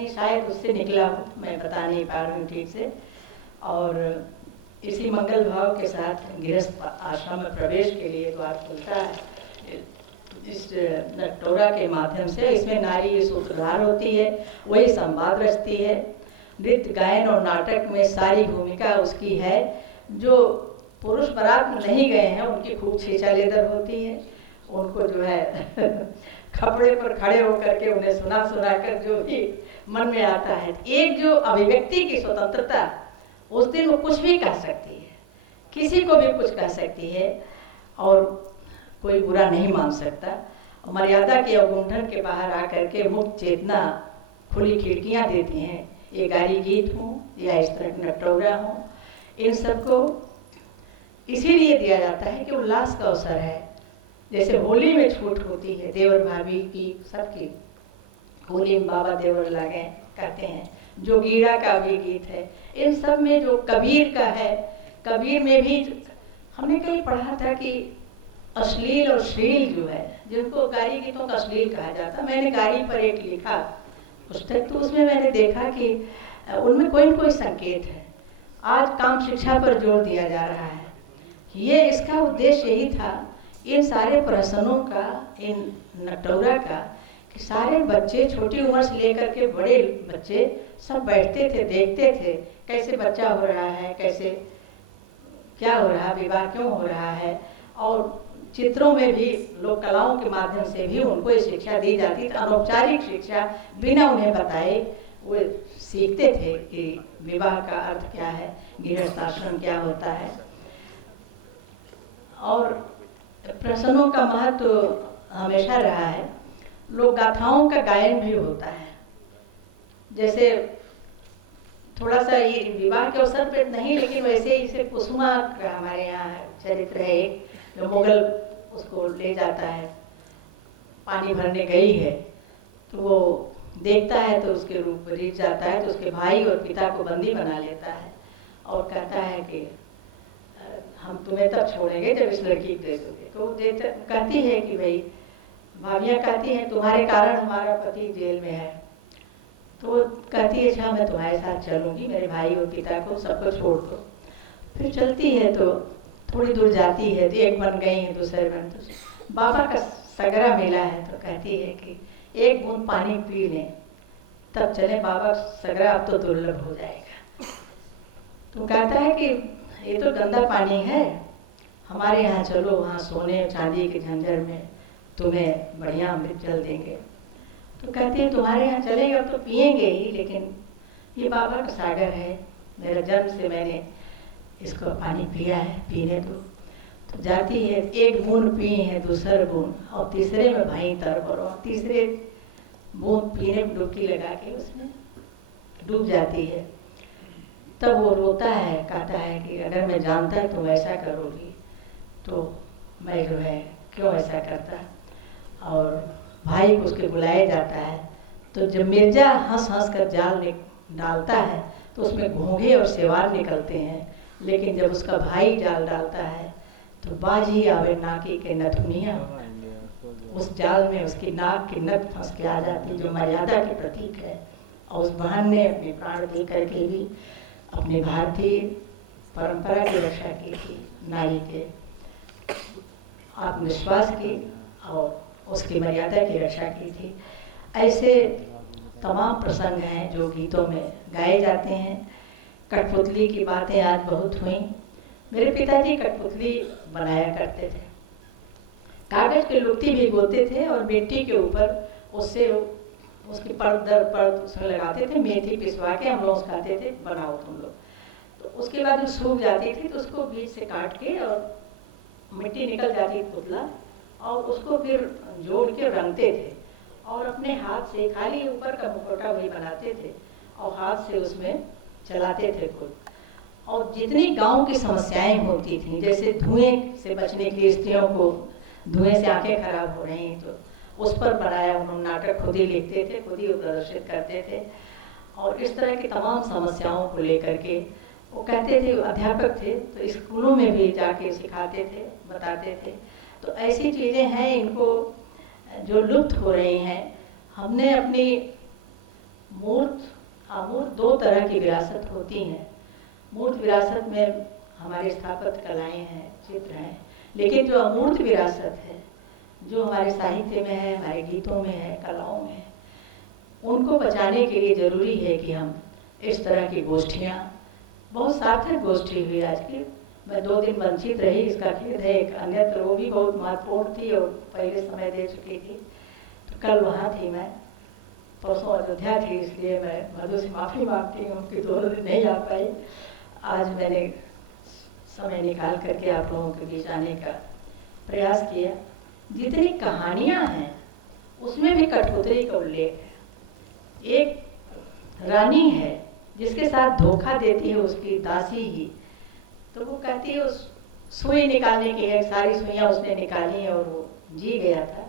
नहीं, शायद उससे निकला हो, मैं बता नहीं पा रही हूँ ठीक से। और इसी मंगल भाव के साथ गृहस्थ आश्रम में प्रवेश के लिए द्वार खुलता है इस नटोरा के माध्यम से। इसमें नारी सूत्रधार होती है, वही संवाद रचती है। नृत्य, गायन और नाटक में सारी भूमिका उसकी है। जो पुरुष बारात में नहीं गए हैं उनकी खूब छीछा लेदर होती है। उनको जो है खपड़े पर खड़े होकर के उन्हें सुना सुना कर जो भी मन में आता है, एक जो अभिव्यक्ति की स्वतंत्रता, उस दिन वो कुछ भी कह सकती है, किसी को भी कुछ कह सकती है और कोई बुरा नहीं मान सकता। मर्यादा के अवगुंठन के बाहर आकर के मुक्त चेतना खुली खिड़कियां देती हैं। ये गारी गीत हों या इस तरह के नटौरा हों, इन सबको इसीलिए दिया जाता है कि उल्लास का अवसर है। जैसे होली में छूट होती है देवर भाभी की, सबकी होली में बाबा देवर लागे कहते हैं, जो गीड़ा का भी गीत है, इन सब में जो कबीर का है, कबीर में भी हमने कहीं पढ़ा था कि अश्लील और श्लील जो है, जिनको गारी गीतों का अश्लील कहा जाता, मैंने गारी पर एक लिखा पुस्तक, तो उसमें मैंने देखा कि उनमें कोई न कोई संकेत है। आज काम शिक्षा पर जोर दिया जा रहा है, ये इसका उद्देश्य यही था इन सारे प्रहसनों का, इन नटौरा का, कि सारे बच्चे छोटी उम्र से लेकर के बड़े बच्चे सब बैठते थे, देखते थे कैसे बच्चा हो रहा है, कैसे क्या हो रहा है, विवाह क्यों हो रहा है। और चित्रों में भी, लोक कलाओं के माध्यम से भी उनको ये शिक्षा दी जाती थी। अनौपचारिक शिक्षा बिना उन्हें बताए वो सीखते थे कि विवाह का अर्थ क्या है, गृहस्थाश्रम क्या होता है। और प्रसन्नों का महत्व हमेशा रहा है। लोक गाथाओं का गायन भी होता है। जैसे थोड़ा सा ये विवाह के अवसर पर नहीं, लेकिन वैसे ही इसे कुसुमा का हमारे यहाँ चरित्र है एक, जो मुगल उसको ले जाता है, पानी भरने गई है तो वो देखता है तो उसके रूप रीझ जाता है, तो उसके भाई और पिता को बंदी बना लेता है और कहता है कि हम तुम्हें तब छोड़ेंगे जब इस लड़की को दे दोगे। तो वो कहती है कि भाई, भाभियाँ कहती हैं तुम्हारे कारण हमारा पति जेल में है। तो वो कहती है अच्छा मैं तुम्हारे साथ चलूँगी, मेरे भाई और पिता को सबको छोड़ दो। फिर चलती है तो थोड़ी दूर जाती है तो एक बन गई है, दूसरे बन, तो बाबा का सगरा मिला है तो कहती है कि एक बूंद पानी पी लें तब चले, बाबा सगरा अब तो दुर्लभ हो जाएगा। तो कहता है कि ये तो गंदा पानी है, हमारे यहाँ चलो, वहाँ सोने चांदी के झंझर में तुम्हें बढ़िया अमृत जल देंगे। तो कहती है तुम्हारे यहाँ चलेगा अब तो पिएंगे ही, लेकिन ये बाबा का सागर है, मेरा जन्म से मैंने इसको पानी पिया है, पीने दो। तो जाती है, एक बूंद पी है, दूसरा बूंद, और तीसरे में भाई तर पड़ो, तीसरे बूंद पीने में डुबकी लगा के उसमें डूब जाती है। तब वो रोता है, कहता है कि अगर मैं जानता तुम ऐसा करोगी तो मैं जो है क्यों ऐसा करता। और भाई को उसके बुलाया जाता है, तो जब मिर्जा हंस हंस कर जाल डालता है तो उसमें घोंघे और सेवार निकलते हैं, लेकिन जब उसका भाई जाल डालता है तो बाजी आवे नाकी के नथुनिया, उस जाल में उसकी नाक की नथ फंस के आ जाती, जो मर्यादा के प्रतीक है। और उस बहन ने अपने प्राण दे करके भी अपने भारतीय परंपरा की रक्षा की थी, नारी के आत्मविश्वास की और उसकी मर्यादा की रक्षा की थी। ऐसे तमाम प्रसंग हैं जो गीतों में गाए जाते हैं। कठपुतली की बातें आज बहुत हुई। मेरे पिताजी कठपुतली बनाया करते थे, कागज के लुत्ती भिगोते थे और मिट्टी के ऊपर उससे उसकी परत दर परत उसमें लगाते थे, मेथी पिसवा के हम लोग खाते थे, बनाओ तुम लोग। तो उसके बाद जो सूख जाती थी तो उसको बीच से काट के और मिट्टी निकल जाती पुतला, और उसको फिर जोड़ के रंगते थे और अपने हाथ से खाली ऊपर का मुखौटा वही बनाते थे और हाथ से उसमें चलाते थे खुद। और जितनी गांव की समस्याएं होती थी, जैसे धुएं से बचने के लिए स्त्रियों को धुएं से आंखें खराब हो रही, तो उस पर बनाया उन्होंने नाटक, खुद ही लिखते थे, खुद ही प्रदर्शित करते थे। और इस तरह की तमाम समस्याओं को लेकर के वो कहते थे, अध्यापक थे तो स्कूलों में भी जाके सिखाते थे, बताते थे। तो ऐसी चीज़ें हैं, इनको जो लुप्त हो रही हैं। हमने अपनी मूर्त अमूर्त दो तरह की विरासत होती हैं। मूर्त विरासत में हमारे स्थापत्य कलाएं हैं, चित्र हैं, लेकिन जो अमूर्त विरासत है, जो हमारे साहित्य में है, हमारे गीतों में है, कलाओं में है, उनको बचाने के लिए ज़रूरी है कि हम इस तरह की गोष्ठियाँ, बहुत सार्थक गोष्ठी हुई आज की। मैं 2 दिन वंचित रही, इसका खेद है। एक अन्यत्र वो भी बहुत महत्वपूर्ण थी और पहले समय दे चुकी थी, तो कल वहाँ थी मैं, परसों अयोध्या थी, इसलिए मैं मधु से माफ़ी मांगती हूँ कि 2 दिन नहीं आ पाई। आज मैंने समय निकाल करके आप लोगों के बीच आने का प्रयास किया। जितनी कहानियाँ हैं उसमें भी कठपुतली का उल्लेख है। एक रानी है जिसके साथ धोखा देती है उसकी दासी ही, तो वो कहती है उस सुई निकालने की है, सारी सुइयाँ उसने निकाली और वो जी गया था,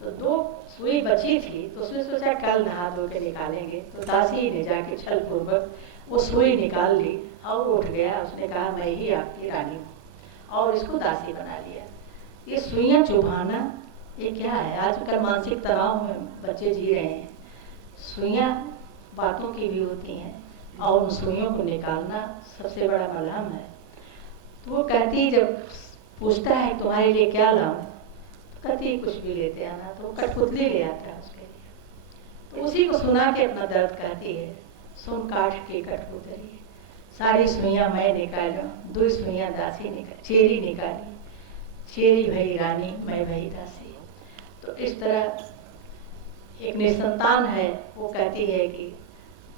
तो 2 सुई बची थी, तो उसने सोचा कल नहा धो के निकालेंगे, तो दासी ने जाके छल पूर्वक वो सुई निकाल ली और उठ गया। उसने कहा मैं ही आपकी रानी हूँ, और इसको दासी बना लिया। ये सुइयाँ चुभाना ये क्या है? आजकल मानसिक तनाव में बच्चे जी रहे हैं। सुइयाँ बातों की भी होती हैं और उन सुइयों को निकालना सबसे बड़ा मलहम है। तो वो कहती, जब पूछता है तुम्हारे लिए क्या लाऊं, तो कहती कुछ भी लेते आना, तो वो कठपुतली ले आता है उसके लिए। तो उसी को सुना के अपना दर्द कहती है, सुन काठ की कठपुतली, सारी सुइयाँ मैं निकालूं, 2 सुइयाँ दासी निकाली, चेरी निकाली, चेरी भई रानी मैं भई दासी। तो इस तरह एक निसंतान है, वो कहती है कि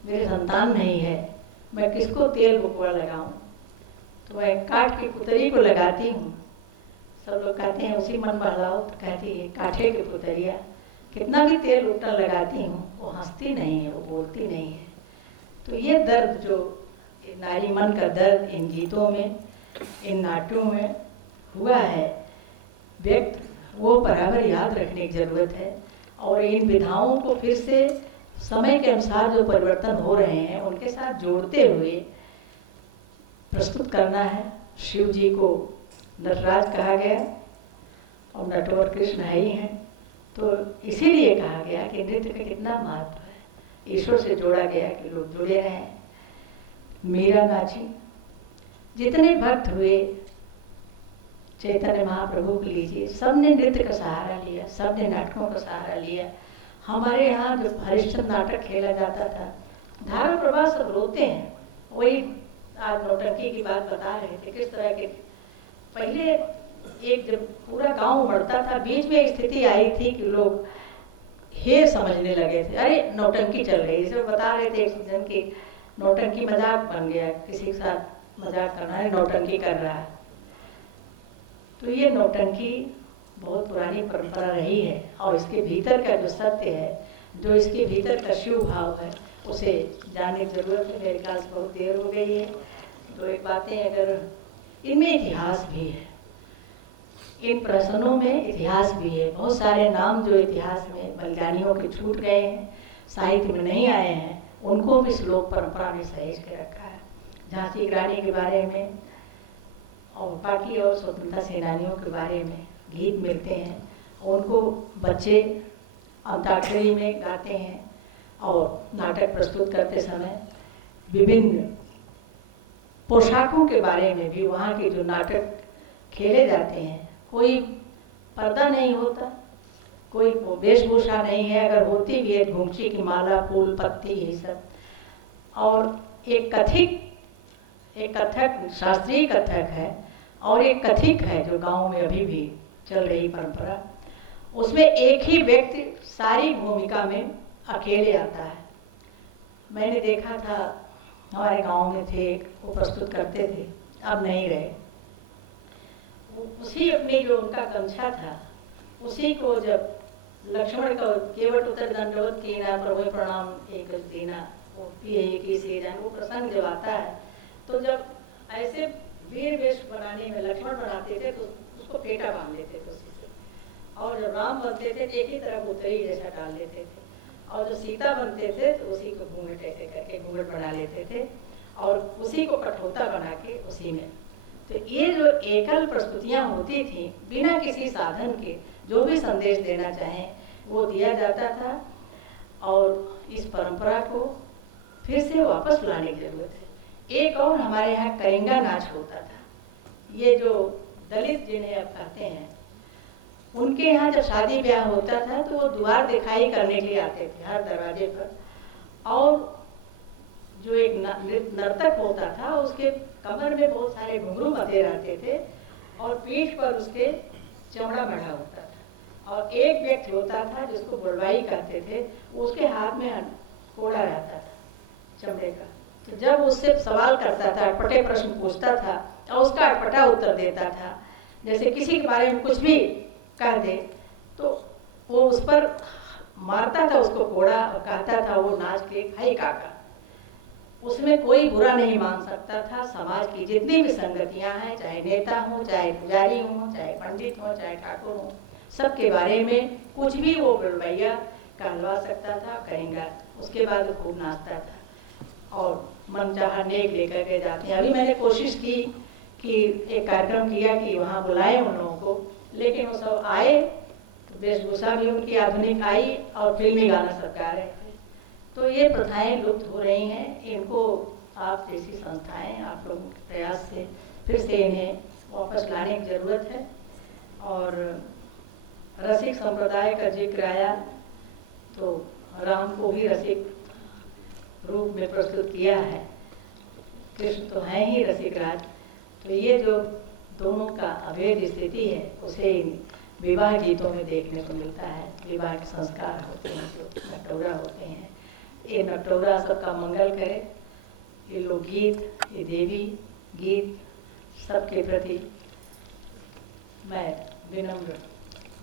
मेरे संतान नहीं है, मैं किसको तेल बुकवा लगाऊं, तो मैं काठ की पुतरी को लगाती हूँ। सब लोग कहते हैं उसी मन बहलाओ, तो कहती है काठे की पुतरिया, कितना भी तेल उपटन लगाती हूँ वो हंसती नहीं है, वो बोलती नहीं है। तो ये दर्द, जो नारी मन का दर्द इन गीतों में, इन नाट्यों में हुआ है व्यक्त, वो बराबर याद रखने की ज़रूरत है। और इन विधाओं को फिर से समय के अनुसार जो परिवर्तन हो रहे हैं उनके साथ जोड़ते हुए प्रस्तुत करना है। शिव जी को नटराज कहा गया और नटवर कृष्ण है ही हैं, तो इसीलिए कहा गया कि नृत्य का कितना महत्व है। ईश्वर से जोड़ा गया कि लोग जुड़े रहें। मीरा नाची, जितने भक्त हुए चैतन्य महाप्रभु को लीजिए, सब ने नृत्य का सहारा लिया, सब ने नाटकों का सहारा लिया। हमारे यहाँ जो हरिश्चंद्र नाटक खेला जाता था, धारा प्रवाह सब रोते हैं। वही आज नौटंकी की बात बता रहे थे, किस तरह के पहले एक जब पूरा गांव उमड़ता था, बीच में स्थिति आई थी कि लोग हे समझने लगे थे, अरे नौटंकी चल रही है। इसे बता रहे थे एक जन की नौटंकी मजाक बन गया, किसी के साथ मजाक करना है, नौटंकी कर रहा है। तो ये नौटंकी बहुत पुरानी परंपरा रही है और इसके भीतर का जो सत्य है, जो इसके भीतर का शिव भाव है, उसे जानने की ज़रूरत है। मेरे ख्याल से बहुत देर हो गई है, तो एक बातें, अगर इनमें इतिहास भी है, इन प्रश्नों में इतिहास भी है। बहुत सारे नाम जो इतिहास में बलिदानियों के छूट गए हैं, साहित्य में नहीं आए हैं, उनको भी श्लोक परंपरा में सहेज के रखा है। झांसी की रानी के बारे में और बाकी और स्वतंत्रता सेनानियों के बारे में गीत मिलते हैं, उनको बच्चे अंताक्षरी में गाते हैं और नाटक प्रस्तुत करते समय विभिन्न पोशाकों के बारे में भी, वहाँ के जो नाटक खेले जाते हैं, कोई पर्दा नहीं होता, कोई वेशभूषा नहीं है, अगर होती भी है घुंघची की माला, फूल, पत्ती, यही सब। और एक कथक शास्त्रीय कथक है और एक कथिक है जो गांव में अभी भी चल रही परंपरा। उसमें एक ही व्यक्ति सारी भूमिका में अकेले आता है। मैंने देखा था, हमारे गांव में थे, वो प्रस्तुत करते थे, अब नहीं रहे। उसी अपनी जो उनका गमछा था, उसी को जब लक्ष्मण का केवट उतर दंडवत कीना प्रभु प्रणाम एक दीना, वो प्रसंग जब आता है, तो जब ऐसे वीर वेश बनाने में लक्ष्मण बनाते थे तो उसको पेटा बांध लेते थे उसी से, और जब राम बनते थे तो एक ही तरफ उतरी जैसा डाल लेते थे, और जो सीता बनते थे तो उसी को घूंघट ऐसे करके घूंघट बना लेते थे और उसी को कठोता बना के उसी में। तो ये जो एकल प्रस्तुतियाँ होती थी, बिना किसी साधन के जो भी संदेश देना चाहें वो दिया जाता था। और इस परंपरा को फिर से वापस लाने की जरूरत है। एक और हमारे यहाँ करेंगा नाच होता था। ये जो दलित जिन्हें अब कहते हैं, उनके यहाँ जब शादी ब्याह होता था तो वो द्वार दिखाई करने के लिए आते थे हर दरवाजे पर, और जो एक नर्तक होता था उसके कमर में बहुत सारे घुंघरू बंधे रहते थे और पीठ पर उसके चमड़ा बढ़ा होता था, और एक व्यक्ति होता था जिसको बुलवाई कहते थे, उसके हाथ में कोड़ा रहता था चमड़े का। तो जब उससे सवाल करता था, अटपटे प्रश्न पूछता था और उसका अटपटा उत्तर देता था, जैसे किसी के बारे में कुछ भी कह दे तो वो उस पर मारता था उसको कोड़ा और कहता था वो नाच के हाय काका। उसमें कोई बुरा नहीं मान सकता था। समाज की जितनी भी संगतियां हैं, चाहे नेता हों, चाहे पुजारी हों, चाहे पंडित हों, चाहे ठाकुर हों, सबके बारे में कुछ भी वो बुलवैया कहलवा सकता था, करेंगा। उसके बाद वो खूब नाचता था और मन चाहा नेक लेकर के जाते हैं। अभी मैंने कोशिश की कि एक कार्यक्रम किया कि वहाँ बुलाएं उन लोगों को, लेकिन वो सब आए तो वेशभूषा भी उनकी आधुनिक आई और फिल्मी गाना सब गा रहे थे। तो ये प्रथाएं लुप्त हो रही हैं। इनको आप जैसी संस्थाएं, आप लोगों के प्रयास से फिर से इन्हें वापस लाने की ज़रूरत है। और रसिक संप्रदाय का जिक्र आया तो राम को भी रसिक रूप में प्रस्तुत किया है। कृष्ण तो हैं ही रसिक राज। तो ये जो दोनों का अभेद स्थिति है उसे इन विवाह गीतों में देखने को मिलता है। विवाह के संस्कार होते हैं, जो नटौरा होते हैं, ये नटौरा सबका मंगल करे। ये लोकगीत, ये देवी गीत सबके प्रति मैं विनम्र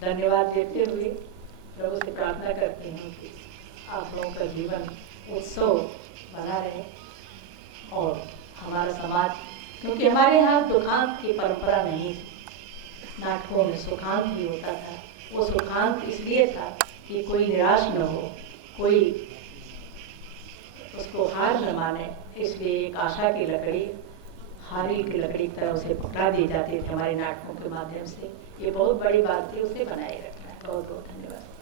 धन्यवाद देते हुए प्रभु से प्रार्थना करती हूँ कि आप लोगों का जीवन उत्सव बना रहे और हमारा समाज, क्योंकि हमारे यहाँ दुखांत की परंपरा नहीं थी। नाटकों में सुखांत भी होता था। वो सुखांत इसलिए था कि कोई निराश न हो, कोई उसको हार न माने, इसलिए एक आशा की लकड़ी, हारी की लकड़ी की तरह उसे पकड़ा दी जाती थी हमारे नाटकों के माध्यम से। ये बहुत बड़ी बात थी, उसे बनाए रखना है। बहुत बहुत धन्यवाद।